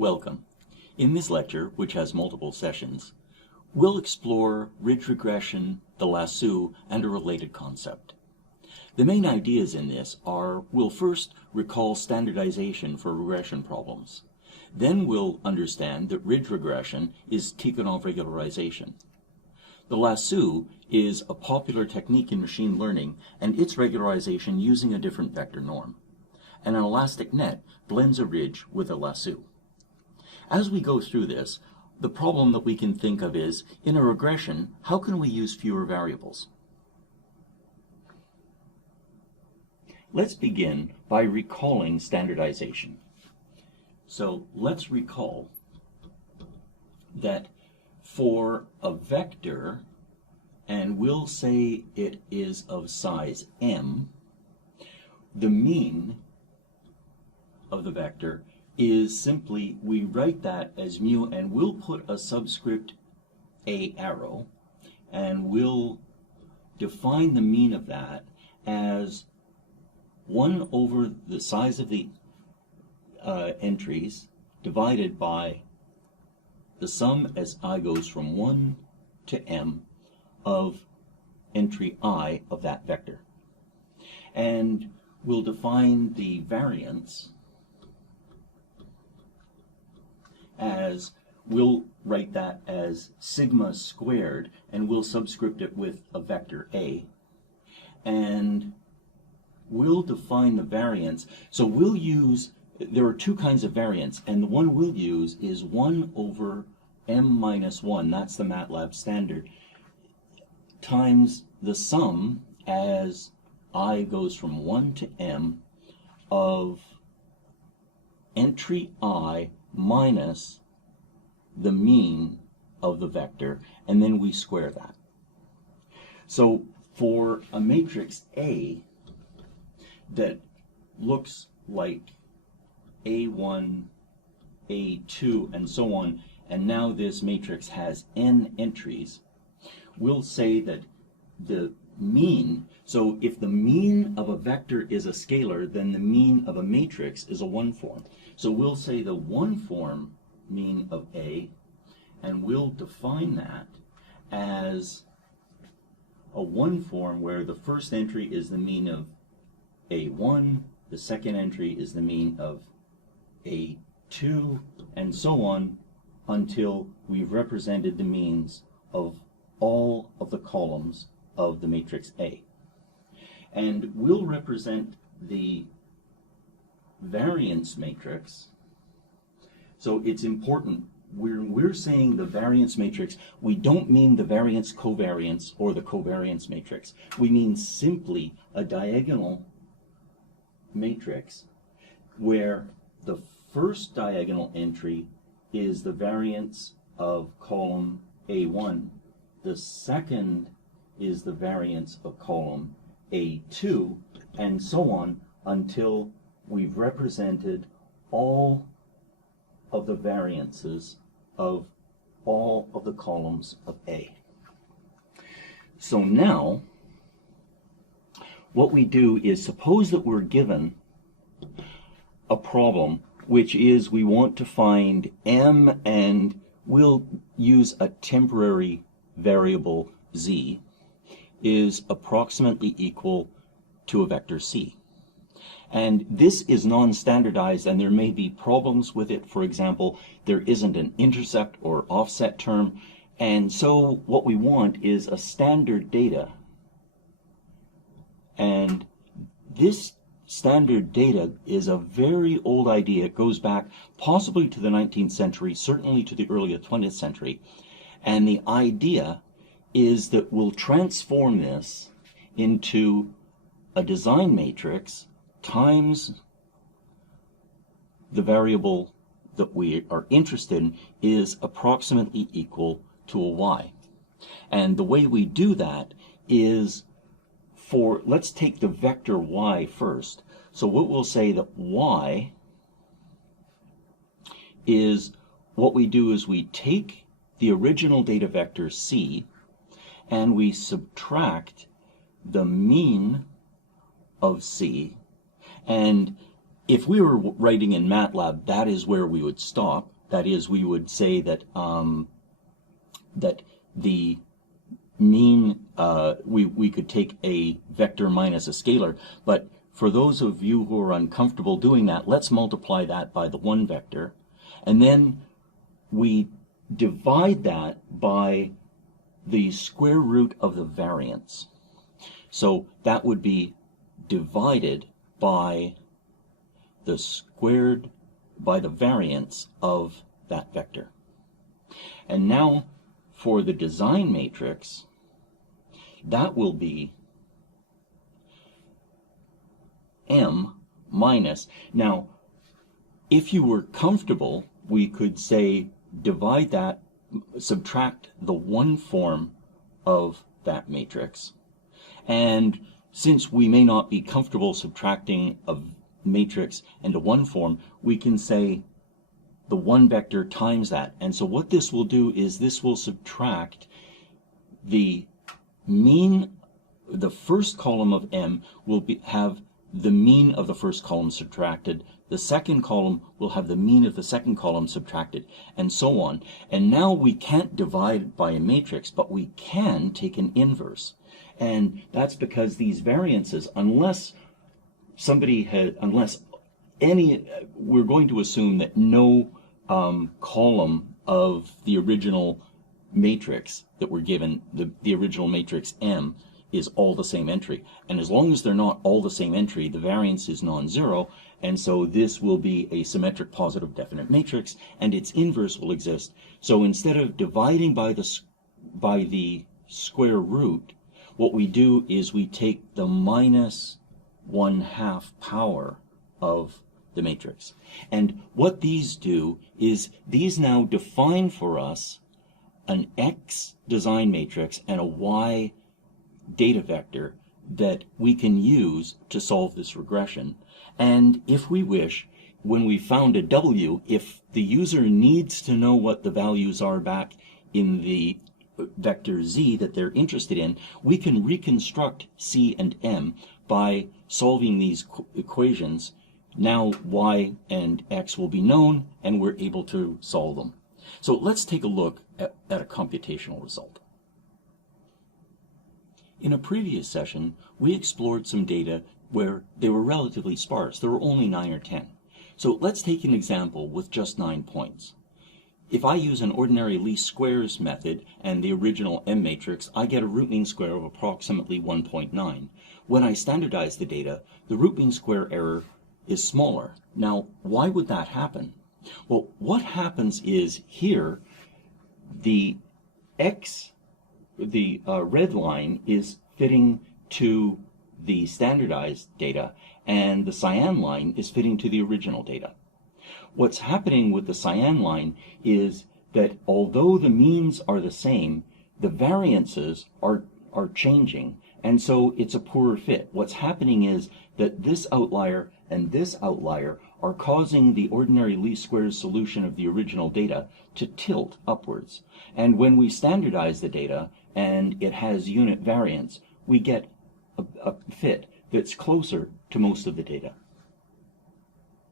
Welcome. In this lecture, which has multiple sessions, we'll explore ridge regression, the lasso, and a related concept. The main ideas in this are, we'll first recall standardization for regression problems. Then we'll understand that ridge regression is Tikhonov regularization. The lasso is a popular technique in machine learning and its regularization using a different vector norm. An elastic net blends a ridge with a lasso. As we go through this, the problem that we can think of is, in a regression, how can we use fewer variables? Let's begin by recalling standardization. So let's recall that for a vector, and we'll say it is of size m, the mean of the vector is simply, we write that as mu, and we'll put a subscript a arrow, and we'll define the mean of that as 1 over the size of the entries divided by the sum as I goes from 1 to m of entry I of that vector. And we'll define the variance as, we'll write that as sigma squared, and we'll subscript it with a vector a, and we'll define the variance. So we'll use, there are two kinds of variance, and the one we'll use is 1 over m minus 1, that's the MATLAB standard, times the sum as I goes from 1 to m of entry I minus the mean of the vector, and then we square that. So for a matrix A that looks like A1, A2, and so on, and now this matrix has n entries, we'll say that the mean, so if the mean of a vector is a scalar, then the mean of a matrix is a one-form. So we'll say the one-form mean of A, and we'll define that as a one-form where the first entry is the mean of A1, the second entry is the mean of A2, and so on until we've represented the means of all of the columns of the matrix A. And we'll represent the variance matrix. So it's important, when we're saying the variance matrix, we don't mean the variance covariance or the covariance matrix. We mean simply a diagonal matrix where the first diagonal entry is the variance of column A1, the second is the variance of column A2, and so on until we've represented all of the variances of all of the columns of A. So now, what we do is, suppose that we're given a problem which is we want to find m, and we'll use a temporary variable z, is approximately equal to a vector c. And this is non-standardized, and there may be problems with it. For example, there isn't an intercept or offset term, and so what we want is a standard data. And this standard data is a very old idea. It goes back possibly to the 19th century, certainly to the early 20th century. And the idea is that we'll transform this into a design matrix times the variable that we are interested in is approximately equal to a y. And the way we do that is, for, let's take the vector y first. So what we'll say that y is, what we do is we take the original data vector c and we subtract the mean of c, and if we were writing in MATLAB, that is where we would stop. That is, we would say that that the mean, we could take a vector minus a scalar, but for those of you who are uncomfortable doing that, let's multiply that by the one vector, and then we divide that by the square root of the variance. So that would be divided by the variance of that vector. And now for the design matrix, that will be M minus. Now, if you were comfortable, we could say divide that, subtract the one form of that matrix. And since we may not be comfortable subtracting a matrix into one form, we can say the one vector times that. And so what this will do is this will subtract the mean. The first column of M will have the mean of the first column subtracted. The second column will have the mean of the second column subtracted, and so on. And now we can't divide by a matrix, but we can take an inverse. And that's because these variances, unless we're going to assume that no column of the original matrix that we're given, the original matrix M, is all the same entry. And as long as they're not all the same entry, the variance is non-zero, and so this will be a symmetric positive definite matrix, and its inverse will exist. So instead of dividing by the square root, what we do is we take the minus 1/2 power of the matrix. And what these do is these now define for us an X design matrix and a Y data vector that we can use to solve this regression. And if we wish, when we found a W, if the user needs to know what the values are back in the vector Z that they're interested in, we can reconstruct C and M by solving these equations. Now Y and X will be known, and we're able to solve them. So let's take a look at a computational result. In a previous session, we explored some data where they were relatively sparse. There were only 9 or 10. So let's take an example with just 9 points. If I use an ordinary least squares method and the original M matrix, I get a root mean square of approximately 1.9. When I standardize the data, the root mean square error is smaller. Now, why would that happen? Well, what happens is here, the red line is fitting to the standardized data, and the cyan line is fitting to the original data. What's happening with the cyan line is that although the means are the same, the variances are changing, and so it's a poorer fit. What's happening is that this outlier and this outlier are causing the ordinary least squares solution of the original data to tilt upwards. And when we standardize the data and it has unit variance, we get a fit that's closer to most of the data.